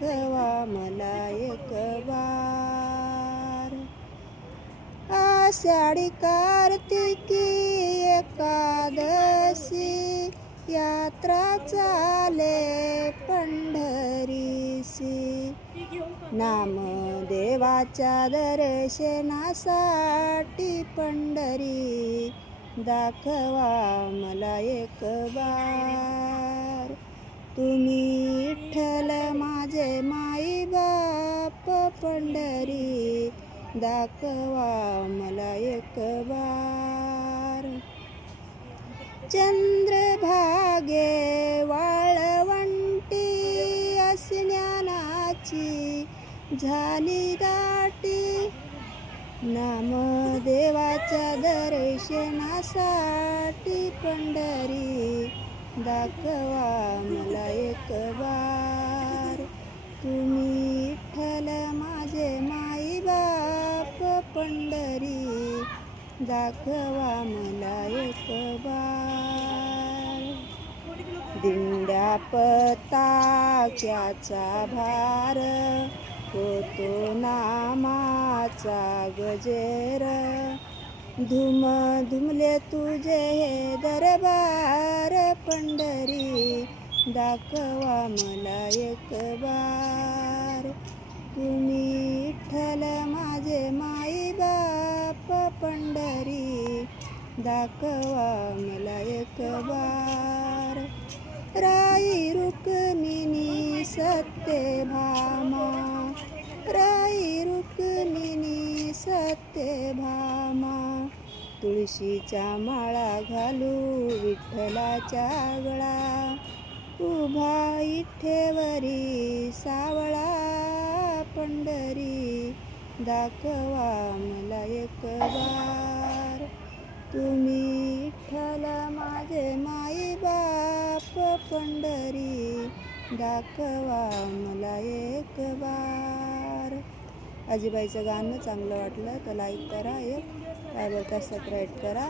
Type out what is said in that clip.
दाखवा मला एक बार. आषाढी कार्तिकी एकादशी यात्रा चाले पंढरीसी. नामदेवाच्या दर्शनासाठी पंढरी दाखवा मला एक बार. तुम्ही विठ्ठल माझे माई बाप पंढरी दाखवा मला एक बार. चंद्रभागे वाळवंटी अशी ज्ञानाची झाली दाटी. नामदेवाच्या दर्शनासाठी पंढरी दाखवा मला एक बार. तुम्ही विठ्ठल माझे माई बाप पंढरी दाखवा मला एक बार. दिंड्या पताक्याचा भार होतो नामाचा गजेर. धूम धुमले तुझे हे दरबार पंढरी दाखवा मला एक बार. तुम्ही विठ्ठल माझे माई बाप पंढरी दाखवा मला एक बार. राई रुक्मिणी सत्यभामा राई रुक्मिणी सत्यभामा. तुळशीच्या माळा घालू विठ्ठलाच्या गळा. उभा इठेवरी सावळा पंढरी दाखवा मला एक बार. तुम्ही विठ्ठल माझे माई बाप पंढरी दाखवा मला एक बार. आजीबाईचं गाणं चांगलं वाटलं तर लाईक करा, एक काय बोलता सबस्क्राईब करा.